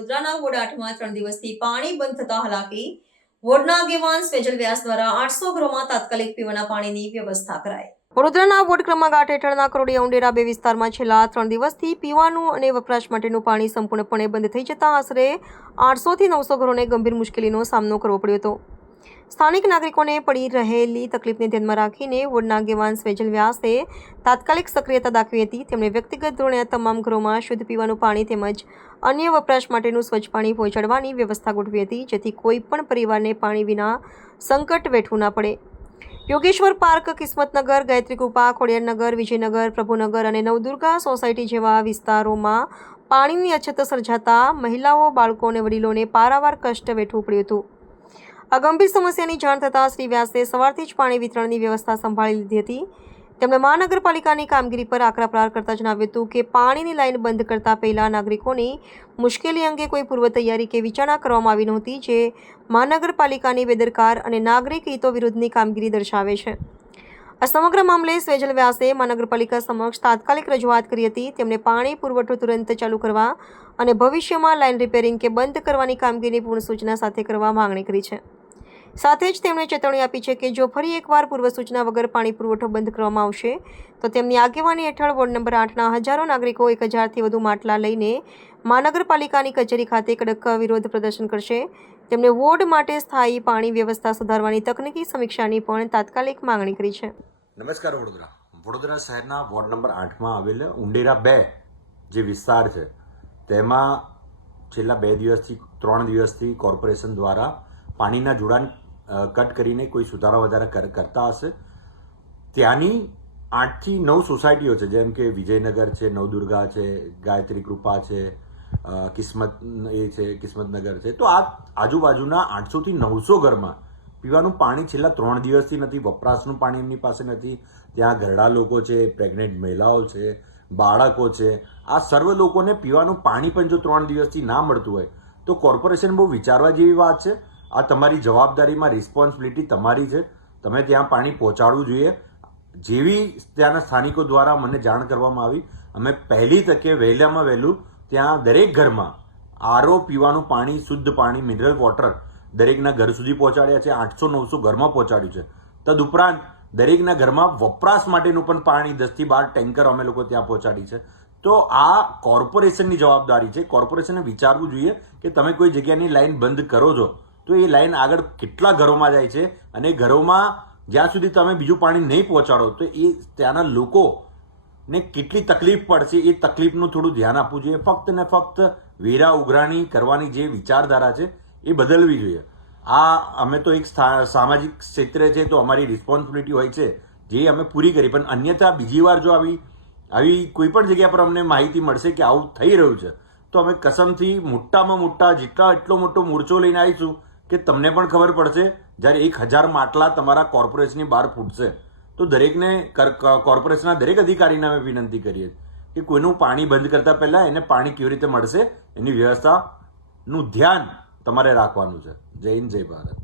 વડોદરાના વોર્ડ 8માં 3 દિવસથી પાણી બંધ થતા હાલાકી વોર્ડના આગેવાન સ્વેજલ વ્યાસ દ્વારા 800 ઘરોમાં તાત્કાલિક પીવાના પાણીની વ્યવસ્થા કરાઈ। વડોદરાના વોર્ડ ક્રમાંક 8 હેઠળના કરોડિયા ઉંડેરા 2 વિસ્તારમાં છેલ્લા 3 દિવસથી પીવાનું અને વપરાશ માટેનું પાણી સંપૂર્ણપણે બંધ થઈ જતા આશરે 800 થી 900 ઘરોને ગંભીર મુશ્કેલીનો સામનો કરવો પડ્યો હતો। સ્થાનિક નાગરિકોને પડી રહેલી તકલીફને ધ્યાનમાં રાખીને વોર્ડના આગેવાન સ્વેજલ વ્યાસે તાત્કાલિક સક્રિયતા દાખવી હતી। તેમણે વ્યક્તિગત ધોરણે તમામ ઘરોમાં શુદ્ધ પીવાનું પાણી તેમજ અન્ય વપરાશ માટેનું સ્વચ્છ પાણી પહોંચાડવાની વ્યવસ્થા ગોઠવી હતી, જેથી કોઈ પણ પરિવારને પાણી વિના સંકટ વેઠવું ના પડે। યોગેશ્વર પાર્ક, કિસ્મતનગર, ગાયત્રી કૃપા, ખોડિયારનગર, વિજયનગર, પ્રભુનગર અને નવદુર્ગા સોસાયટી જેવા વિસ્તારોમાં પાણીની અછત સર્જાતા મહિલાઓ, બાળકો અને વડીલોને પારાવાર કષ્ટ વેઠવું પડ્યું હતું। આ ગંભીર સમસ્યાની જાણ થતાં શ્રી વ્યાસે સવારથી જ પાણી વિતરણની વ્યવસ્થા સંભાળી લીધી હતી। તેમણે મહાનગરપાલિકાની કામગીરી પર આકરા પ્રહાર કરતા જણાવ્યું હતું કે પાણીની લાઇન બંધ કરતા પહેલા નાગરિકોની મુશ્કેલી અંગે કોઈ પૂર્વ તૈયારી કે વિચારણા કરવામાં આવી નહોતી, જે મહાનગરપાલિકાની બેદરકાર અને નાગરિક હિતો વિરુદ્ધની કામગીરી દર્શાવે છે। આ સમગ્ર મામલે સ્વેજલ વ્યાસે મહાનગરપાલિકા સમક્ષ તાત્કાલિક રજૂઆત કરી હતી। તેમણે પાણી પુરવઠો તુરંત ચાલુ કરવા અને ભવિષ્યમાં લાઇન રિપેરિંગ કે બંધ કરવાની કામગીરીની પૂર્ણ સૂચના સાથે કરવા માંગણી કરી છે। સાથે જ તેમણે ચેતવણી આપી છે કે જો ફરી એકવાર પૂર્વ સૂચના વગર પાણી પુરવઠો બંધ કરવામાં આવશે તો તેમની આગેવાની હેઠળ વોર્ડ નંબર 8ના હજારો નાગરિકો 1000થી વધુ માટલા લઈને મહાનગરપાલિકાની કચેરી ખાતે કડક વિરોધ પ્રદર્શન કરશે। તેમણે વોર્ડ માટે સ્થાયી પાણી વ્યવસ્થા સુધારવાની તકનીકી સમીક્ષાની પણ તાત્કાલિક માંગણી કરી છે। નમસ્કાર વડોદરા શહેરના વોર્ડ નંબર 8માં આવેલ ઉંડેરા 2 જે વિસ્તાર છે તેમાં છેલ્લા 2 દિવસથી 3 દિવસથી કોર્પોરેશન દ્વારા પાણીના જોડાણ કટ કરીને કોઈ સુધારા વધારા કરતા હશે। ત્યાંની 8 થી 9 સોસાયટીઓ છે, જેમ કે વિજયનગર છે, નવદુર્ગા છે, ગાયત્રી કૃપા છે, કિસ્મતનગર છે। તો આ આજુબાજુના 800 થી 900 ઘરમાં પીવાનું પાણી છેલ્લા 3 દિવસથી નથી, વપરાશનું પાણી એમની પાસે નથી। ત્યાં ઘરડા લોકો છે, પ્રેગ્નેન્ટ મહિલાઓ છે, બાળકો છે, આ સર્વ લોકોને પીવાનું પાણી પણ જો 3 દિવસથી ના મળતું હોય તો કોર્પોરેશન બહુ વિચારવા જેવી વાત છે। આ તમારી જવાબદારીમાં રિસ્પોન્સિબિલિટી તમારી છે, તમે ત્યાં પાણી પહોંચાડવું જોઈએ। જેવી ત્યાંના સ્થાનિકો દ્વારા મને જાણ કરવામાં આવી, અમે પહેલી તકે વહેલામાં વહેલું ત્યાં દરેક ઘરમાં આરઓ પીવાનું પાણી, શુદ્ધ પાણી, મિનરલ વોટર દરેકના ઘર સુધી પહોંચાડ્યા છે। 800-900 ઘરમાં પહોંચાડ્યું છે। તદુપરાંત દરેકના ઘરમાં વપરાશ માટેનું પણ પાણી 10 થી 12 ટેન્કર અમે લોકો ત્યાં પહોંચાડી છે। તો આ કોર્પોરેશનની જવાબદારી છે। કોર્પોરેશને વિચારવું જોઈએ કે તમે કોઈ જગ્યાની લાઈન બંધ કરો છો તો એ લાઈન આગળ કેટલા ઘરોમાં જાય છે અને ઘરોમાં જ્યાં સુધી તમે બીજું પાણી નહીં પહોંચાડો તો એ ત્યાંના લોકોને કેટલી તકલીફ પડશે, એ તકલીફનું થોડું ધ્યાન આપવું જોઈએ। ફક્ત ને ફક્ત વેરા ઉઘરાણી કરવાની જે વિચારધારા છે એ બદલવી જોઈએ। આ અમે તો એક સામાજિક ક્ષેત્રે છે તો અમારી રિસ્પોન્સિબિલિટી હોય છે જે અમે પૂરી કરી, પણ અન્યથા બીજી વાર જો આવી કોઈ પણ જગ્યા પર અમને માહિતી મળશે કે આવું થઈ રહ્યું છે તો અમે કસમથી મોટામાં મોટા એટલો મોટો મોરચો લઈને આવીશું કે તમને પણ ખબર પડશે। જ્યારે 1000 માટલા તમારા કોર્પોરેશનની બહાર ફૂટશે તો દરેકને કોર્પોરેશનના દરેક અધિકારીને અમે વિનંતી કરીએ કે કોઈનું પાણી બંધ કરતા પહેલા એને પાણી કેવી રીતે મળશે એની વ્યવસ્થાનું ધ્યાન તમારે રાખવાનું છે। જય હિન્દ, જય ભારત।